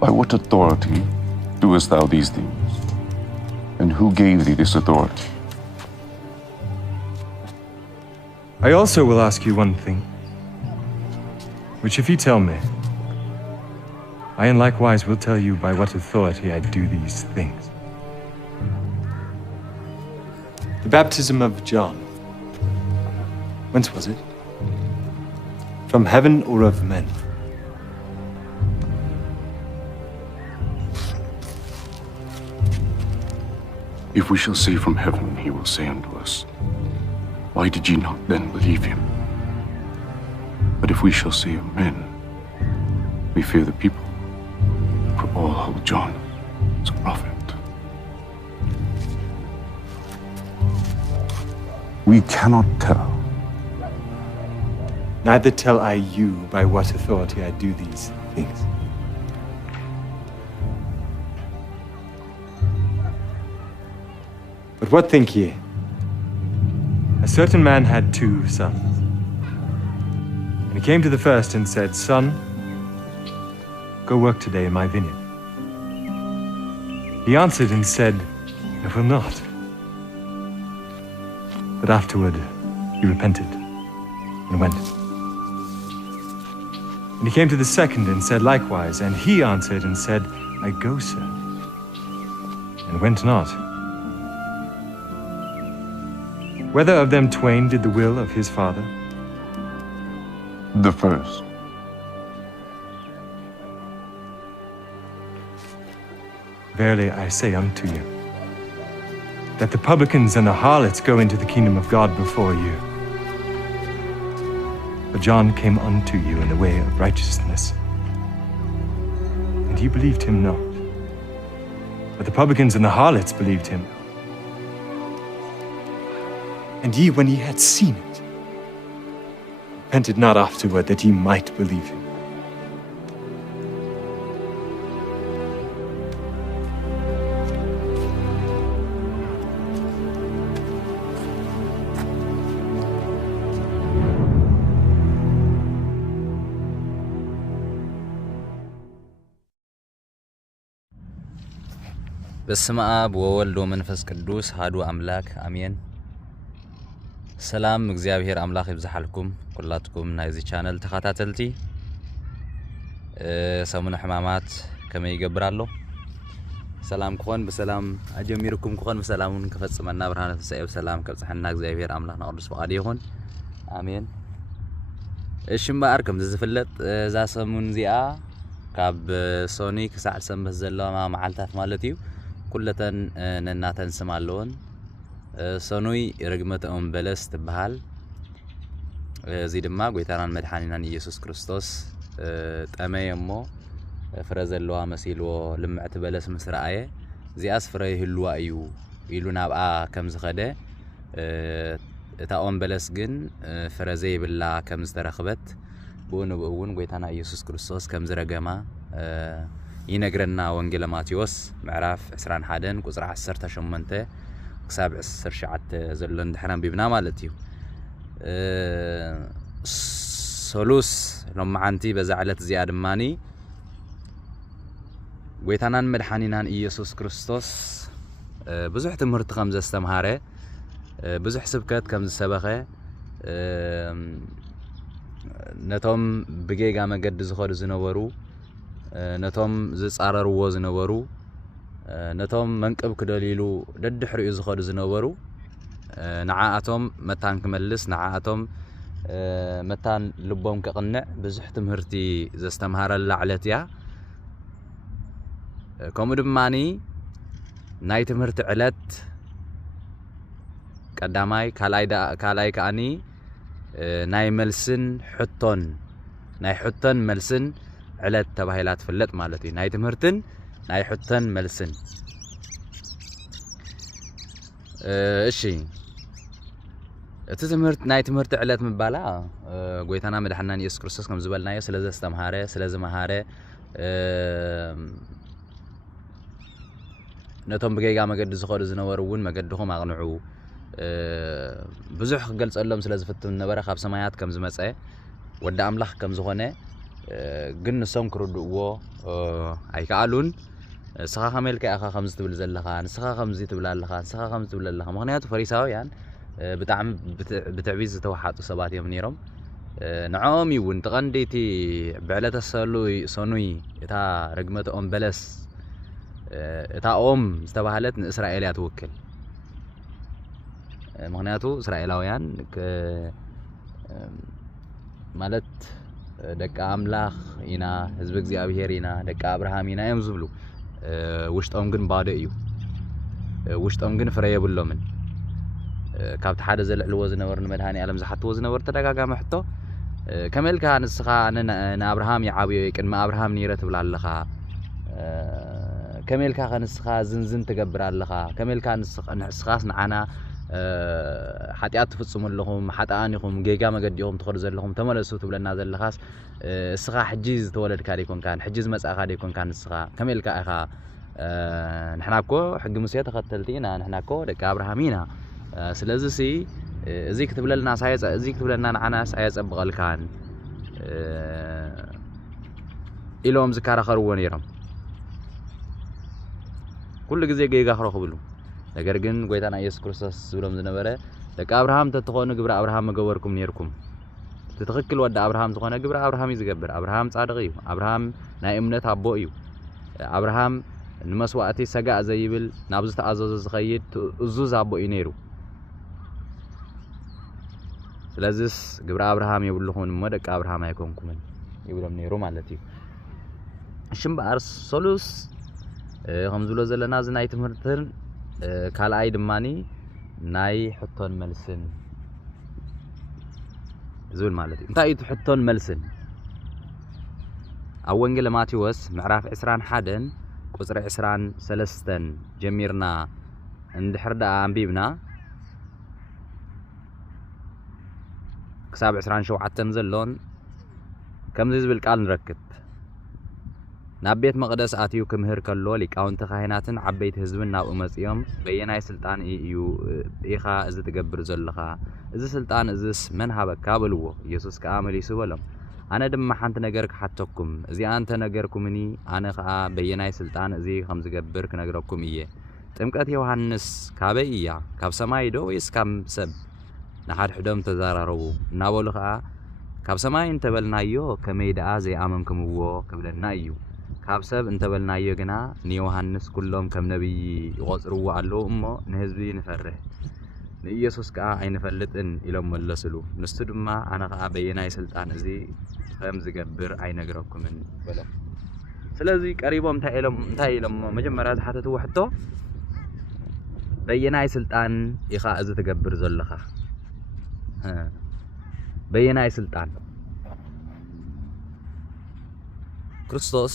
By what authority doest thou these things? And who gave thee this authority? I also will ask you one thing, which if you tell me, I in likewise will tell you by what authority I do these things. The baptism of John, whence was it? From heaven or of men? If we shall say from heaven, he will say unto us, why did ye not then believe him? But if we shall say of men, we fear the people, for all hold John as a prophet. We cannot tell. Neither tell I you by what authority I do these things. But what think ye? A certain man had 2 sons. And he came to the first and said, Son, go work today in my vineyard. He answered and said, I will not. But afterward he repented and went. And he came to the second and said likewise, and he answered and said, I go, sir, and went not. Whether of them twain did the will of his father? The first. Verily I say unto you, that the publicans and the harlots go into the kingdom of God before you. But John came unto you in the way of righteousness, and ye believed him not. But the publicans and the harlots believed him. And ye, when ye had seen it, repented not afterward that ye might believe him. በስመ አብ ወወልድ ወመንፈስ ቅዱስ አሐዱ አምላክ አሜን። ሰላም እግዚአብሔር አምላክ ይብዛሐልኩም ኩላትኩም ናይዚ ቻናል ተኸታተልቲ ሰሙነ ሕማማት ከመይ ይገብራለሁ ሰላም ክኾን በሰላም አጀሚርኩም ክኾን በሰላሙን ከፈጽመና ብርሃነ ተሰይብ ሰላም ከብጽሐና እግዚአብሔር አምላክና ቅዱስ ፈቃድ ይሁን አሜን። እሽምባር ከም ዝፍለጥ ዛ ሰሙን ዚኣ ካብ ሶኒ ክሳዕ ሰንበት ዘለዋ መዓልታት ማለት እዩ ኩለተን ነናተን ስም ኣለዎን ሰኑይ ርግመት በለስ ትበሃል እዚ ድማ ጎይታናን መድኃኒናን ኢየሱስ ክርስቶስ ጠመየሞ ፍረ ዘለዋ መሲልዎ ልምዕት በለስ ምስራአየ እዚኣስ ፍረ ይህልዋ እዩ ኢሉ ናብኣ ከም ዝኸደ እታ በለስ ግን ፍረ ዘይብላ ከም ዝተረኽበት ብኡን ብኡን ጎይታና ኢየሱስ ክርስቶስ ከም ዝረገማ ይነግረና ወንጌል ማቴዎስ ምዕራፍ 21 ቁጥር 18 ክሳብ 19 ዘሎ እንድሕራን ቢብና ማለት እዩ ሶሉስ ሎማዓንቲ በዛ ዕለት እዚኣ ድማኒ ጎይታናን መድኃኒናን ኢየሱስ ክርስቶስ ብዙሕ ትምህርቲ ከም ዘስተምሃረ ብዙሕ ስብከት ከም ዝሰበኸ ነቶም ብጌጋ መገዲ ዝኸዱ ዝነበሩ ነቶም ዝጻረርዎ ዝነበሩ ነቶም መንቀብ ክደሊሉ ደድሕሪኡ ዝኸዱ ዝነበሩ ንዓኣቶም መታን ክመልስ ንዓኣቶም መታን ልቦም ከቕንዕ ብዙሕ ትምህርቲ ዘስተምሃረላ ዕለት እያ ከምኡ ድማኒ ናይ ትምህርቲ ዕለት ቀዳማይ ካልኣይ ከኣኒ ናይ መልስን ሕቶን ናይ ሕቶን መልስን ዕለት ተባሂላ ትፍለጥ ማለት እዩ ናይ ትምህርትን ናይ ሕቶን መልስን እሺ እቲ ትምህርት ናይ ትምህርቲ ዕለት ምባላ ጎይታና መድኃኒናን ኢየሱስ ክርስቶስ ከም ዝበልናዮ ስለዘስተምሃረ ስለዝመሃረ ነቶም ብጌጋ መገዲ ዝኸዱ ዝነበሩ እውን መገድኹም ኣቕንዑ ብዙሕ ክገልጸሎም ስለዝፍትም ነበረ ካብ ሰማያት ከም ዝመጸ ወዲ ኣምላኽ ከም ዝኾነ ግን ንሶም ክርድእዎ ኣይከኣሉን ንስኻ ከመልካ ኢኻ ከምዚ ትብል ዘለኻ ንስኻ ከምዚ ትብል ኣለኻ ንስኻ ከምዚ ትብል ኣለኻ ምክንያቱ ፈሪሳውያን ብጣዕሚ ብትዕቢት ዝተዋሓጡ ሰባት እዮም ነይሮም ንዖም ይውን ተቐንዲቲ ብዕለተ ሰኑይ እታ ረግመተ ኦም በለስ እታ ኦም ዝተባሃለት ንእስራኤል እያ ትውክል ምክንያቱ እስራኤላውያን ማለት ደቂ ኣምላኽ ኢና ህዝቢ እግዚአብሔር ኢና ደቂ አብርሃም ኢና እዮም ዝብሉ ውሽጦም ግን ባዶ እዩ ውሽጦም ግን ፍረ የብሎምን ካብቲ ሓደ ዘልዕልዎ ዝነበሩ ንመድሃኒ ዓለም ዝሓትዎ ዝነበሩ ተደጋጋሚ ሕቶ ከመልካ ንስኻ ንአብርሃም ይዓብዮ ቅድሚ አብርሃም ነይረ ትብል ኣለኻ ከመልካ ንስኻ ዝንዝን ትገብር ኣለኻ ከመልካ ንስኻስ ንዓና ሓጢአት ትፍጽሙ ኣለኹም ሓጣኣን ኢኹም ጌጋ መገዲኹም ትኸዱ ዘለኹም ተመለሱ ትብለና ዘለኻስ እስኻ ሕጂ ዝተወለድካ ዲኮንካን ሕጂ ዝመጻእኻ ዲኮንካን ንስኻ ከመልካ ኢኻ ንሕና እኮ ሕጊ ሙሴ ተኸተልቲ ኢና ንሕና እኮ ደቂ አብርሃም ኢና ስለዚ ሲ እዚ ክትብለልና ሳይጸ እዚ ክትብለና ንዓናስ ኣየጸብቐልካን ኢሎም ዝከራኸርዎ ነይሮም ኩሉ ግዜ ጌጋ ክረኽብሉ ነገር ግን ጎይታና ኢየሱስ ክርስቶስ ዝብሎም ዝነበረ ደቂ አብርሃም ተትኾኑ ግብረ አብርሃም መገበርኩም ነርኩም ትትኽክል ወደ አብርሃም ዝኾነ ግብረ አብርሃም ይዝገብር አብርሃም ጻድቕ እዩ አብርሃም ናይ እምነት አቦ እዩ አብርሃም ንመስዋዕቲ ሰጋእ ዘይብል ናብ ዝተኣዘዘ ዝኸይድ እዙዝ አቦ እዩ ነይሩ ስለዚስ ግብረ አብርሃም የብልኹን እሞ ደቂ አብርሃም ኣይኮንኩምን ይብሎም ነይሩ ማለት እዩ እሽምበኣር ሶሉስ ከም ዝብሎ ዘለና እዚ ናይ ትምህርትን ካልኣይ ድማኒ ናይ ሕቶን መልስን ዝብል ማለት እዩ እንታይ እዩ ሕቶን መልስን ኣብ ወንጌል ማቴዎስ ምዕራፍ 21 ቁጽሪ 23 ጀሚርና እንድሕር ደኣ አንቢብና ክሳብ 27 ዘሎን ከምዚ ዝብል ቃል ንረክብ ናብ ቤት መቅደስ ኣትዩ ክምህር ከሎ ሊቃውንቲ ካህናትን ዓበይቲ ህዝብን ናብኡ መጽዮም በየናይ ስልጣን እዩ ኢኻ እዚ ትገብር ዘለኻ እዚ ስልጣን እዚስ መን ሃበካ በልዎ ኢየሱስ ከኣ መሊሱ በሎም ኣነ ድማ ሓንቲ ነገር ክሓተኩም እዚኣ እንተ ነገርኩምኒ ኣነ ከኣ በየናይ ስልጣን እዚ ከም ዝገብር ክነግረኩም እየ ጥምቀት ዮሐንስ ካበይ እያ ካብ ሰማይ ዶ ወይስ ካብ ሰብ ንሓድሕዶም ተዘራረቡ እናበሉ ከኣ ካብ ሰማይ እንተበልናዮ ከመይ ደኣ ዘይኣመንኩምዎ ክብለና እዩ ካብ ሰብ እንተበልናዮ ግና ንዮሐንስ ኩሎም ከም ነብይ ይቆጽርዎ ኣለዉ እሞ ንህዝቢ ንፈርህ ንኢየሱስ ከኣ ኣይንፈልጥን ኢሎም መለስሉ ንሱ ድማ ኣነ ከኣ በየናይ ስልጣን እዚ ከም ዝገብር ኣይነግረኩምን በሎም ስለዚ ቀሪቦም እንታይ ኢሎም መጀመርያ ዝሓተትዎ ሕቶ በየናይ ስልጣን ኢኻ እዚ ትገብር ዘለኻ በየናይ ስልጣን ክርስቶስ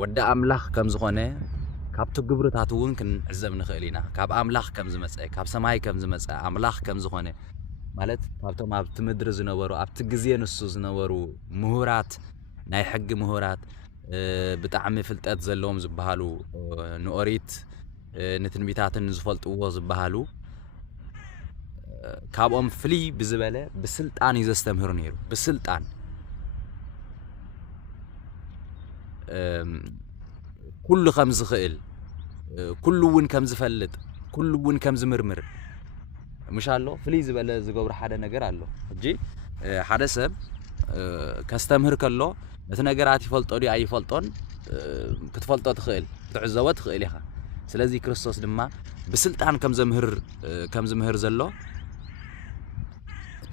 ወደ አምላኽ ከም ዝኾነ ካብቲ ግብርታት እውን ክንዕዘብ ንኽእል ኢና ካብ አምላኽ ከም ዝመጸ ካብ ሰማይ ከም ዝመጸ አምላኽ ከም ዝኾነ ማለት ካብቶም ኣብቲ ምድሪ ዝነበሩ ኣብቲ ግዜ ንሱ ዝነበሩ ምሁራት ናይ ሕጊ ምሁራት ብጣዕሚ ፍልጠት ዘለዎም ዝበሃሉ ንኦሪት ንትንቢታትን ዝፈልጥዎ ዝበሃሉ ካብኦም ፍልይ ብዝበለ ብስልጣን እዩ ዘስተምህር ነይሩ ብስልጣን ኩሉ ከም ዝኽእል ኩሉ እውን ከም ዝፈልጥ ኩሉ እውን ከም ዝምርምር ምሻሎ ፍልይ ዝበለ ዝገብሩ ሓደ ነገር ኣሎ እጂ ሓደ ሰብ ከስተምህር ከሎ እቲ ነገራት ይፈልጦ ዲ ኣይፈልጦን ክትፈልጦ ትኽእል ትዕዘቦ ትኽእል ኢኻ ስለዚ ክርስቶስ ድማ ብስልጣን ከም ዝምህር ዘሎ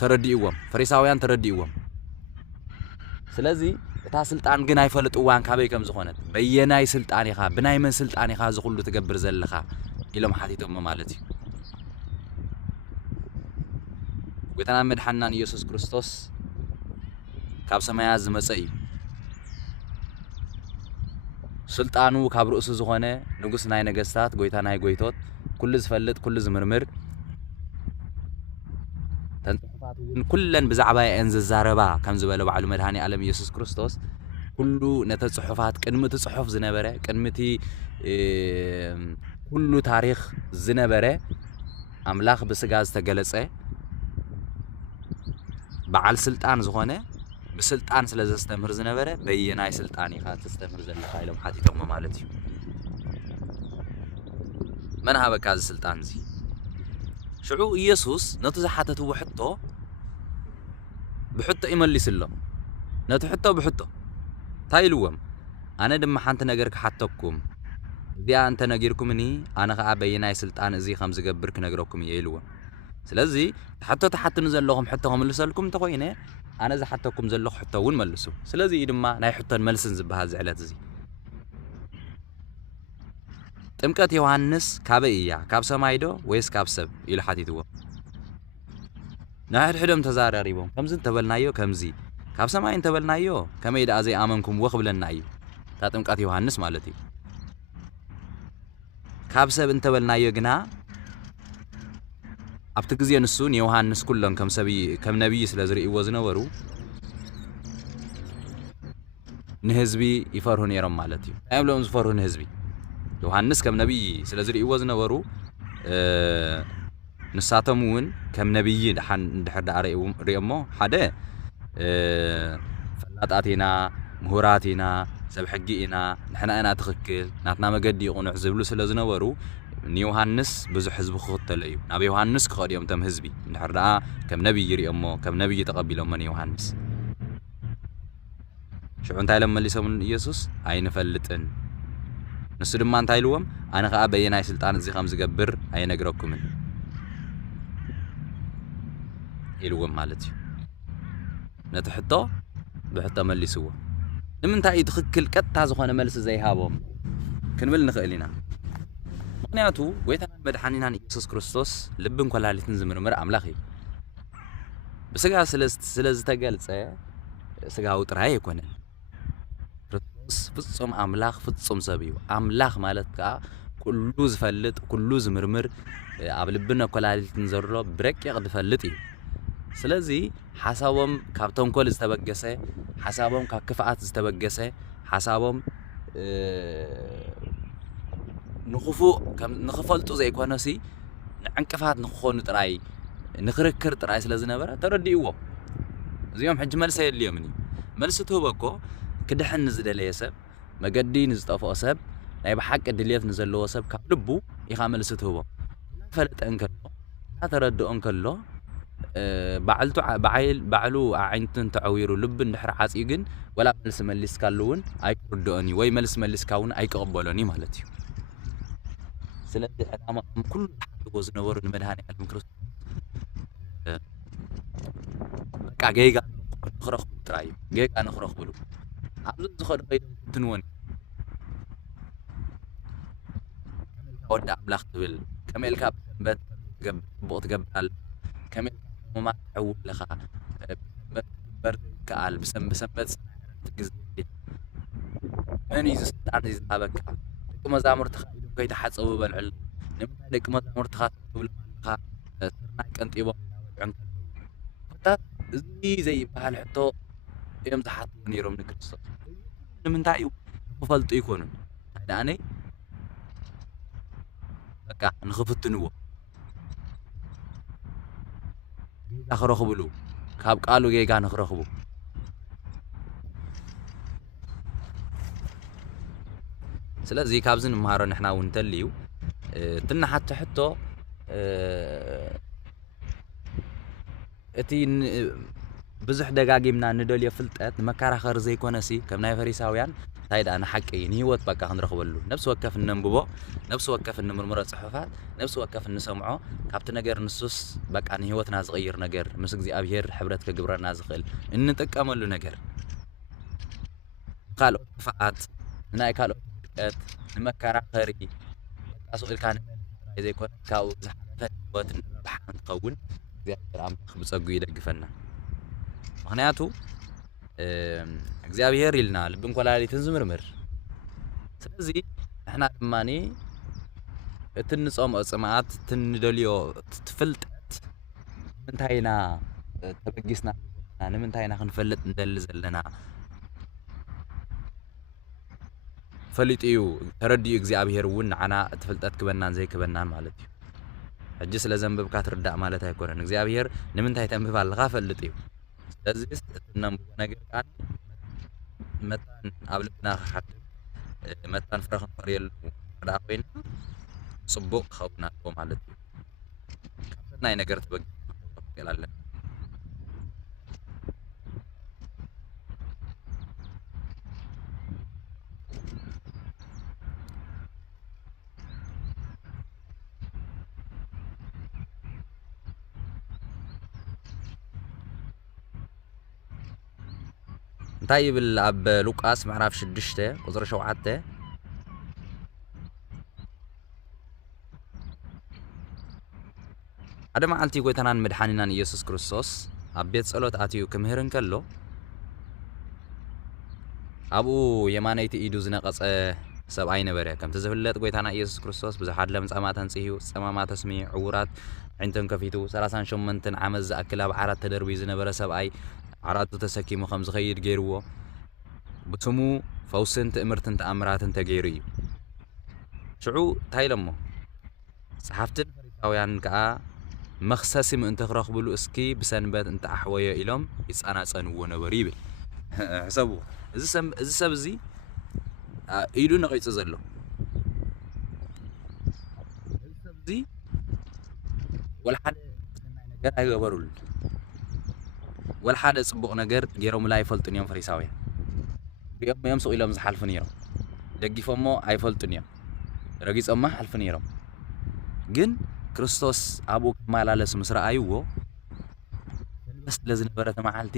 ተረዲእዎም ፈሪሳውያን ተረዲእዎም ስለዚ እታ ስልጣን ግን ኣይፈልጥዋን ካበይ ከም ዝኾነት በየናይ ስልጣን ኢኻ ብናይ መን ስልጣን ኢኻ ዝኹሉ ትገብር ዘለኻ ኢሎም ሓቲቶም ማለት እዩ ጎይታና መድሓንናን ኢየሱስ ክርስቶስ ካብ ሰማያት ዝመጸ እዩ ስልጣኑ ካብ ርእሱ ዝኾነ ንጉስ ናይ ነገስታት ጎይታ ናይ ጎይቶት ኩሉ ዝፈልጥ ኩሉ ዝምርምር ተንጽሑፋት እውን ኩለን ብዛዕባ የን ዝዛረባ ከም ዝበለ ባዕሉ መድሃኒ ዓለም ኢየሱስ ክርስቶስ ኩሉ ነተ ጽሑፋት ቅድሚቲ ጽሑፍ ዝነበረ ቅድሚቲ ኩሉ ታሪኽ ዝነበረ አምላኽ ብስጋ ዝተገለጸ በዓል ስልጣን ዝኾነ بسلطان سلا زستمر زنبره بيناي سلطاني خا تستمر زلخ إلهم حاتيتهم ማለት እዩ من هذا كاز سلطان زي شعو يسوس نتزحتته وحطه بحطه يملس له نتحطه بحطه تايلوم أنا دم حنت نجرك حتىكم دي أنت نجركم إني أنا قابيناي سلطان زي خمس جبرك نجركم يلوم سلازي حتى تحت نزل لهم حتى هم لسالكم تقوينه أنا إذا حتىكم زل لهم حتى ون ملسو سلازي يدما ناي حتى الملسن زبها زعلات زي تمكت يوحنس كابيا كاب سمايدو ويس كاب سب إلى حديثه نحن حدهم تزارريبهم كمزن تبلنايو كمزي كاب سماين تبلنايو كم يدا زي آمنكم وقبلنايو تمكت يوحنس مالتي كاب سب انتبلنايو جنا أبتكزي نسون يوحنس كلهم كم نبي سلازري وزنورو نهزبي يفرهون يرم مالتي أيام لهم زفرهون هزبي يوحنس كم نبي سلازري وزنورو نساتمون كم نبي دحر ريمو حدا فلاتاتنا مهوراتنا سبحجينا نحنا أنا تخكل ناتنا مجدي ونحزبلو سلازنورو يوحنس بزح حزب خطة ليو نبي يوحنس كقديم تم حزبي نحر كم نبي يريمو كم نبي يتقبلهم من يوحنس شو أنت لما اللي سمون يسوس عين فلتن نسدم ما أنت يلوم أنا قابيناي سلطان زي خمس جبر عين أجركم من يلوم مالتي نتحطه بحطه ملي سوا لمن تا يتخكل قطع زخونه ملس زي هابهم كنبل نخيلنا مغنياتو ويتنا مدحانينا يسوع كريستوس لبن كلاليتن زمرمر املاخي بسغا سلز تገልጸ ስጋው ጥራይ ይኮነ ክርስቶስ ፍጹም አምላክ ፍጹም ሰብዩ አምላክ ማለት ካ ኩሉ ዝፈልጥ ኩሉ ዝምርምር ኣብ ልብና ኮላሊትን ዘሮ ብረቂቅ ዝፈልጥ እዩ ስለዚህ ሐሳቦም ካብ ተንኮል ዝተበገሰ ሐሳቦም ካብ ክፋኣት ዝተበገሰ ሐሳቦም ንخፉ ከም ንخፈልጡ ዘይኮነሲ ንዕንቅፋት ንኾኑ ጥራይ ንክርክር ጥራይ ስለዝነበረ ተረዲእዎ እዚኦም ሕጅ መልስ የልየምኒ መልስ ትህበኮ ክድሕን ዝደለየ ሰብ መገዲ ንዝጠፍኦ ሰብ ናይ ብሓቂ ድልየት ንዘለዎ ሰብ ካብ ልቡ ኢኻ መልስ ትህቦ ፈለጠን ከሎ ተረድኦን ከሎ ባዕሉ ዓይንትን ተዓዊሩ ልብ እንድሕር ዓፂ ግን ወላ መልስ መልስ ካሉውን ኣይክርድኦኒ ወይ መልስ መልስ ካውን ኣይቅበሎኒ ማለት እዩ ስለዚህ ዕላማ ኩሉ ሓድጎ ዝነበሩ ንመድሃኒ ዓለም ክርስቶስ በቃ ጌጋ ንኽረኽቡ ጥራይ ጌጋ ንኽረኽብሉ ኣብዚ ዝኸዱ ከይዶም ትንወን ወዲ ኣምላኽ ትብል ከመልካ በሰንበት ጽቡቕ ትገብር كمل ما تعول لخا بركال بسنبت تجزي أنا يزستان يزابك كم زامر تخايدو كي تحصو بالعل نمتى كم زامر تخاطب لخا سرناك أنت يبغى عنك فتا زي بحال حتى يوم تحطني يوم نكرس نمتى يو مفلت يكونون هذا أنا بقى نخفت نوو نخرخبلو كاب قالو جيجا نخرخبو سلازي كابزن مهارو نحنا ونتليو تنا حتى اتي بزح دقاقيمنا ندول يفلطات مكاراخر زي كونسي كم ناي فريساويان تايد انا حقي نيوت بقى خنرخبلو نفس وقف ننببو نفس وقف نمرمرة صحفات نفس وقف نسمعو كابت نجر نصوص بقى ان هيوتنا صغير نجر مسك زي ابير حبرت كجبرنا زخل ان نتقاملو نجر قالو فات ناي قالو نمكاراخري اسئل كان زي كون كاو زحفت هيوت بحان تقون زي رام خبصغو يدغفنا مخنياتو እግዚአብሔር ይልና ልብን ኮላሊትን ዝምርምር ስለዚህ احنا ድማኒ እትንጾም ጽማዓት ትንደልዮ ትፍልጠት ምንታይና ተበጊስና ንምንታይና ክንፈልጥ እንደል ዘለና ፈሊጥዩ ተረዲዩ እግዚአብሔር እውን ዓና ትፍልጠት ክበናን ዘይክበናን ማለት እዩ ሕጂ ስለ ዘንብብካ ትርዳእ ማለት ኣይኮነን እግዚአብሔር ንምንታይ ተንብብ ኣለኻ ፈልጥዩ ስለዚህ እትነምቦ ነገር ቃል መታን አብልብና ሓት መታን ፍረኽ ንፈርየሉ ወዳ ኮይና ጽቡቕ ክኸውን ኣለዎ ማለት እዩ ካብተን ናይ ነገር ትበግላለን እንታይ ይብል ኣብ ሉቃስ ምዕራፍ 6 ቁጽሪ 7 ሓደ መዓልቲ ጎይታናን መድሓኒናን ኢየሱስ ክርስቶስ ኣብ ቤት ጸሎት ኣትዩ ክምህር እንከሎ ኣብኡ የማነይቲ ኢዱ ዝነቐጸ ሰብኣይ ነበረ ከምቲ ዝፍለጥ ጎይታና ኢየሱስ ክርስቶስ ብዙሓት ለምጻማት ኣንጽሂዩ ጸማማት ኣስሚዑ ዕውራት ዓይንተን ከፊቱ 38 ዓመት ዝኣክል ኣብ ዓራት ተደርቢዩ ዝነበረ ሰብኣይ ዓራቱ ተሰኪሙ ከም ዝኸይድ ገይርዎ ብስሙ ፈውስን ትእምርትን ተኣምራትን ተገይሩ እዩ ሽዑ እንታይ ኢሎሞ ጸሓፍትን ፈሪሳውያን ከዓ መኽሰሲ ምእንቲ ክረኽብሉ እስኪ ብሰንበት እንተኣሕወዮ ኢሎም ይጻናጸንዎ ነበሩ ይብል ሕሰቡ እዚ ሰብ እዚ ኢዱ ነቒጹ ዘሎ እዚ ሰብ እዚ ወልሓደ ሰናይ ነገር ኣይገበሩሉ ወልሓደ ጽቡቕ ነገር ገይሮምላ ኣይፈልጡን እዮም ፈሪሳውያን ሪኦም ስቕ ኢሎም ዝሓልፉ ነይሮም ደጊፎሞ ኣይፈልጡን እዮም ረጊጾማ ሓልፉ ነይሮም ግን ክርስቶስ ኣብኡ ክመላለስ ምስ ረኣይዎ ሰንበት ስለ ዝነበረት መዓልቲ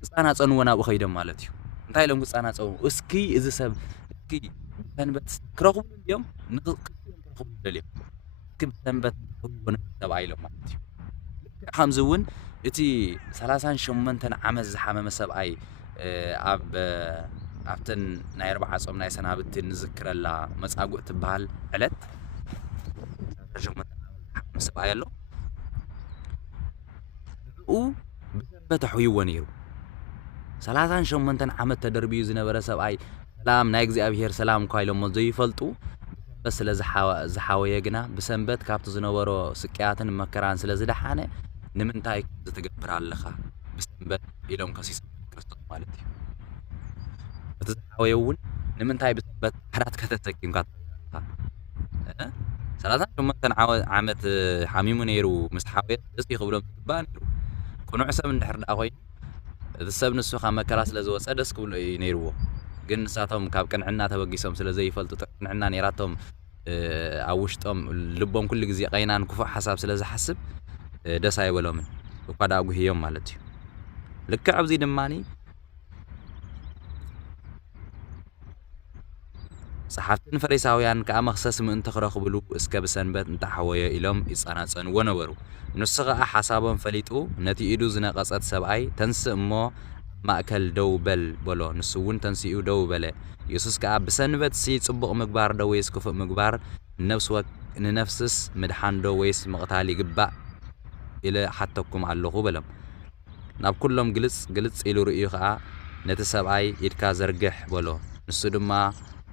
ክጻናጸንዎ ናብኡ ኸይዶም ማለት እዩ እንታይ ኢሎም ክጻናጸንዎ እስኪ እዚ ሰብ እስኪ ሰንበት ክረኽብሉ እዮም ንክስዮም ክረኽብሉ ደልዮም እስኪ ብሰንበት ክረኽብዎ ሰብኣ ኢሎም ማለት እዩ ከምዚ እውን እቲ 38 ዓመት ዝሓመመ ሰብኣይ ኣብተን ናይ 4 ጾም ናይ ሰናብቲ ንዝክረላ መጻጉዕ ትበሃል ዕለት 38 ዓመት ሰብኣይ ኣሎ ንዕኡ ብሰንበት ኣሕይዎ ነይሩ 38 ዓመት ተደርቢዩ ዝነበረ ሰብኣይ ሰላም ናይ እግዚኣብሔር ሰላም እኳ ኢሎሞ ዘይፈልጡ ብሰንበት ስለ ዝሓወየ ግና ብሰንበት ካብቲ ዝነበሮ ስቅያትን መከራን ስለ ዝደሓነ ንምንታይ ዝትገብር ኣለኻ ብሰንበት ኢሎም ከሲሶም ክርስቶስ ማለት እዩ እቲ ዝሓወየ እውን ንምንታይ ብሰንበት ሓዳት ከተተኪምካ 38 ዓመት ሓሚሙ ነይሩ ምስ ሓወየ እስቲ ክብሎም ዝግባእ ነይሩ ቁኑዕ ሰብ እንድሕር ደኣ ኮይኑ እቲ ሰብ ንሱ ካብ መከራ ስለ ዝወፀ ደስ ክብሎ እዩ ነይርዎ ግን ንሳቶም ካብ ቅንዕና ተበጊሶም ስለ ዘይፈልጡ ቅንዕና ነይራቶም ኣብ ውሽጦም ልቦም ኩሉ ግዜ ቀይናን ክፉእ ሓሳብ ስለ ዝሓስብ ደስ ኣይበሎምን እኳ ዳ ጉህዮም ማለት እዩ ልክዕ ኣብዚ ድማኒ ጸሓፍትን ፈሪሳውያን ከዓ መኽሰስ ምእንቲ ክረኽብሉ እስከ ብሰንበት እንተሓወየ ኢሎም ይጸናጸንዎ ነበሩ ንሱ ከዓ ሓሳቦም ፈሊጡ ነቲ ኢዱ ዝነቐጸት ሰብኣይ ተንስእ እሞ ማእከል ደው በል በሎ ንሱ እውን ተንስኡ ደው በለ ኢየሱስ ከዓ ብሰንበት ጽቡቕ ምግባር ዶ ወይስ ክፉእ ምግባር ንነፍስስ ምድሓን ዶ ወይስ ምቕታል ይግባእ ኢለ ሓተኩም ኣለኹ በሎም ናብ ኩሎም ግልጽ ኢሉ ርእዩ ከዓ ነቲ ሰብኣይ ኢድካ ዘርግሕ በሎ ንሱ ድማ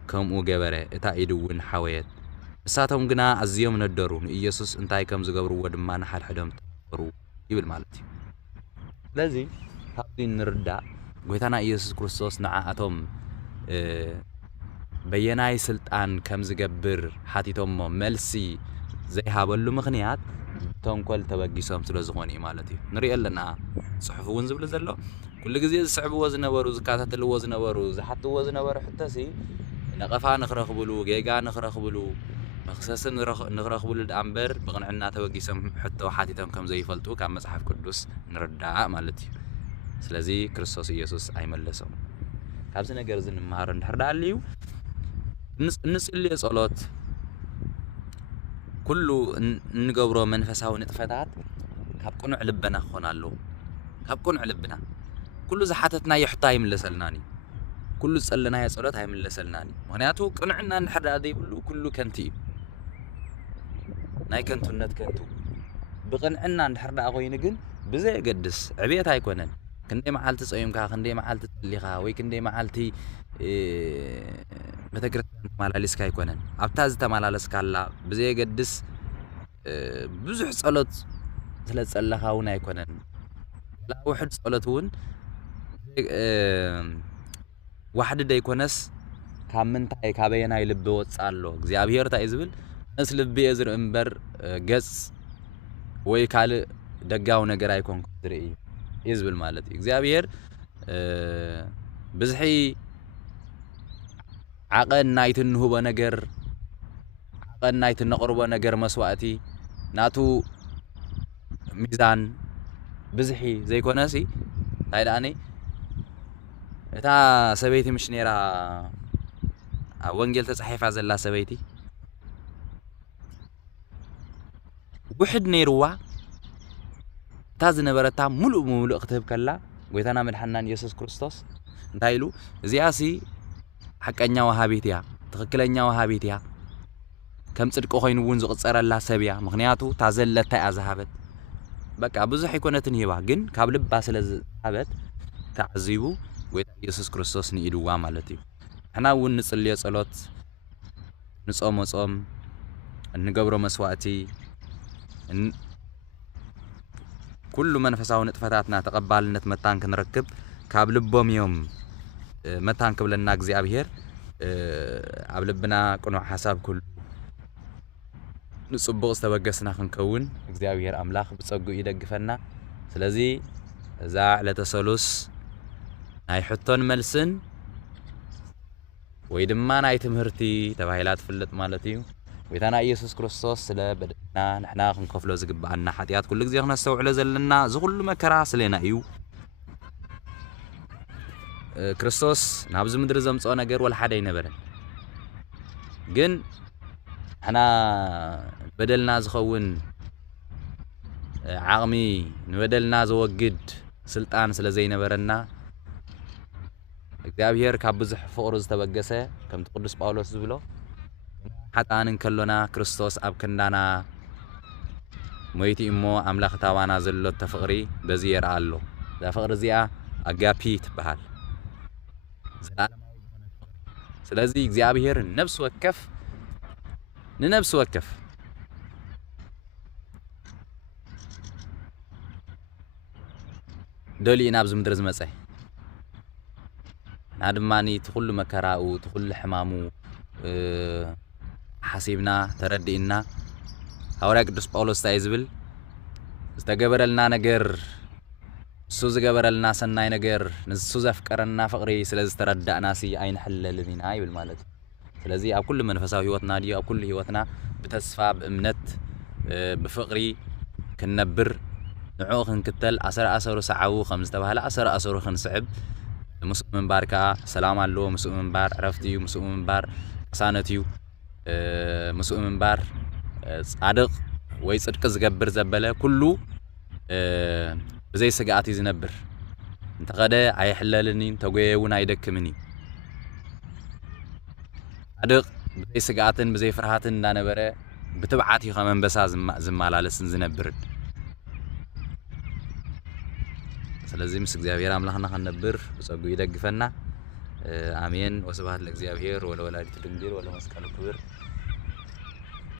ከምኡ ገበረ እታ ኢዱ እውን ሓወየት ንሳቶም ግና ኣዝዮም ነደሩ ንኢየሱስ እንታይ ከም ዝገብርዎ ድማ ንሓድሕዶም ተፈሩ ይብል ማለት እዩ ስለዚ ካብዚ ንርዳእ ጎይታና ኢየሱስ ክርስቶስ ንዓኣቶም በየናይ ስልጣን ከም ዝገብር ሓቲቶሞ መልሲ ዘይሃበሉ ምኽንያት ተንኮል ተበጊሶም ስለ ዝኾኑ እዩ ማለት እዩ ንሪኦ ኣለና ጽሑፍ እውን ዝብል ዘሎ ኩሉ ግዜ ዝስዕብዎ ዝነበሩ ዝከታተልዎ ዝነበሩ ዝሓትዎ ዝነበሩ ሕተሲ ነቐፋ ንኽረኽብሉ ጌጋ ንኽረኽብሉ መኽሰስን ንኽረኽብሉ ደኣ እምበር ብቕንዕና ተበጊሶም ሕቶ ሓቲቶም ከም ዘይፈልጡ ካብ መጽሓፍ ቅዱስ ንርዳእ ማለት እዩ ስለዚ ክርስቶስ ኢየሱስ ኣይመለሶም ካብዚ ነገር እዚ ንመሃሮ እንድሕር ደኣ ኣልዩ እንጽልዮ ጸሎት ኩሉ እንገብሮ መንፈሳዊ ንጥፈታት ካብ ቁኑዕ ልበና ክኾን ኣለዎ ካብ ቁኑዕ ልብና ኩሉ ዝሓተትናዮ ሕቶ ኣይምለሰልናኒ ኩሉ ዝጸለናዮ ጸሎት ኣይምለሰልናኒ ምክንያቱ ቅንዕና እንድሕር ደኣ ዘይብሉ ኩሉ ከንቲ እዩ ናይ ከንቱነት ከንቱ ብቕንዕና እንድሕር ደኣ ኮይኑ ግን ብዘየገድስ ዕብየት ኣይኮነን ክንደይ መዓልቲ ጸዮምካ ክንደይ መዓልቲ ጸሊኻ ወይ ክንደይ መዓልቲ ቤተክርስቲያን ተመላሊስካ ኣይኮነን ኣብታ ዝተመላለስካላ ብዘየገድስ ብዙሕ ጸሎት ስለ ዝጸለኻ እውን ኣይኮነን لا واحد صلتون واحد دايكونس كامنتاي كابيناي لب وصالو እግዚአብሔር ታይ ዝብል ነስ ልብ የዝር እንበር ገጽ ወይ ካል ደጋው ነገር አይኮን ድርኢ ይዝብል ማለት እግዚአብሔር ብዝሒ ዓቀናይት ንሁቦ ነገር ዓቀናይት ነቅርቦ ነገር መስዋዕቲ ናቱ ሚዛን ብዝሒ ዘይኮነሲ ታይዳኒ እታ ሰበይቲ ምሽ ነራ ወንጌል ተጻሒፋ ዘላ ሰበይቲ ውሕድ ነይርዋ እታ ዝነበረታ ሙሉእ ክትህብ ከላ ጎይታና መድሓናን ኢየሱስ ክርስቶስ እንታይ ኢሉ እዚኣሲ ሓቀኛ ወሃቢት እያ ትኽክለኛ ወሃቢት እያ ከም ጽድቂ ኮይኑ እውን ዝቕጸረላ ሰብ እያ ምኽንያቱ እታ ዘለታ እያ ዝሃበት በቃ ብዙሕ ኣይኮነትን ሂባ ግን ካብ ልባ ስለ ዝሃበት ተዓዚቡ ጎይታ ኢየሱስ ክርስቶስ ንኢድዋ ማለት እዩ ሕና እውን ንጽልዮ ጸሎት ንጾሞ ጾም እንገብሮ መስዋዕቲ ኩሉ መንፈሳዊ ንጥፈታትና ተቐባልነት መታን ክንረክብ ካብ ልቦም እዮም መታን ክብለና እግዚአብሔር ኣብ ልብና ቅኑዕ ሓሳብ ኩሉ ንጽቡቕ ዝተበገስና ክንከውን እግዚአብሔር ኣምላኽ ብጸጉኡ ይደግፈና ስለዚ እዛ ዕለተ ሰሉስ ናይ ሕቶን መልስን ወይ ድማ ናይ ትምህርቲ ተባሂላ ትፍለጥ ማለት እዩ ጎይታና ኢየሱስ ክርስቶስ ስለ በደልና ንሕና ክንከፍሎ ዝግባአና ሓጢያት ኩሉ ግዜ ክነስተውዕሎ ዘለና ዝኩሉ መከራ ስለና እዩ ክርስቶስ ናብዚ ምድሪ ዘምጽኦ ነገር ወላ ሓደ አይነበረን ግን ሕና በደልና ዝኸውን ዓቕሚ ንበደልና ዘወግድ ስልጣን ስለ ዘይነበረና እግዚአብሔር ካብ ብዙሕ ፍቅሩ ዝተበገሰ ከምቲ ቅዱስ ጳውሎስ ዝብሎ ሓጣንን ከሎና ክርስቶስ ኣብ ክንዳና ሞይቲ እሞ ኣምላኽ ታዋና ዘሎ ተፍቅሪ በዚ የርአ ኣሎ እዛ ፍቅሪ እዚኣ ኣጋፒ ትበሃል ስለዚ እግዚአብሔር ነፍስ ወከፍ ንነፍስ ወከፍ ደሊ ናብ ዝምድር ዝመፀ ናድማኒ ትኩሉ መከራኡ ትኩሉ ሕማሙ ሓሲብና ተረዲእና ሐዋርያ ቅዱስ ጳውሎስ ታይ ዝብል ዝተገበረልና ነገር እሱ ዝገበረልና ሰናይ ነገር ንሱ ዘፍቀረና ፍቅሪ ስለዚ ተረዳእናሲ ኣይንሕለልን ኢና ይብል ማለት ስለዚ ኣብ ኩሉ መንፈሳዊ ህይወትና ድዩ ኣብ ኩሉ ህይወትና ብተስፋ ብእምነት ብፍቅሪ ክንነብር ንዑ ክንክተል ኣሰር ሰዓው ከም ዝተባሃለ ኣሰር ክንስዕብ مسؤول من باركا سلام الله مسؤول من بار عرفتي مسؤول من بار قسانتيو مسؤول من بار صادق ወይ ጽድቅ ዝገብር ዘበለ ኩሉ በዘይ ስጋኣት ይዝነብር እንተቀደ ኣይሕለልኒ ተጎየውን ኣይደክምኒ صادق በዘይ ስጋኣትን በዘይ ፍርሃትን እንዳነበረ ብትብዓት ይኸመንበሳ ዝማላለስን ዝነብር ስለዚህ ምስ እግዚአብሔር አምላክና ከነብር በጸጉ ይደግፈና አሜን ወስብሐት ለእግዚአብሔር ወለወላዲቱ ድንግል ወለመስቀሉ ክብር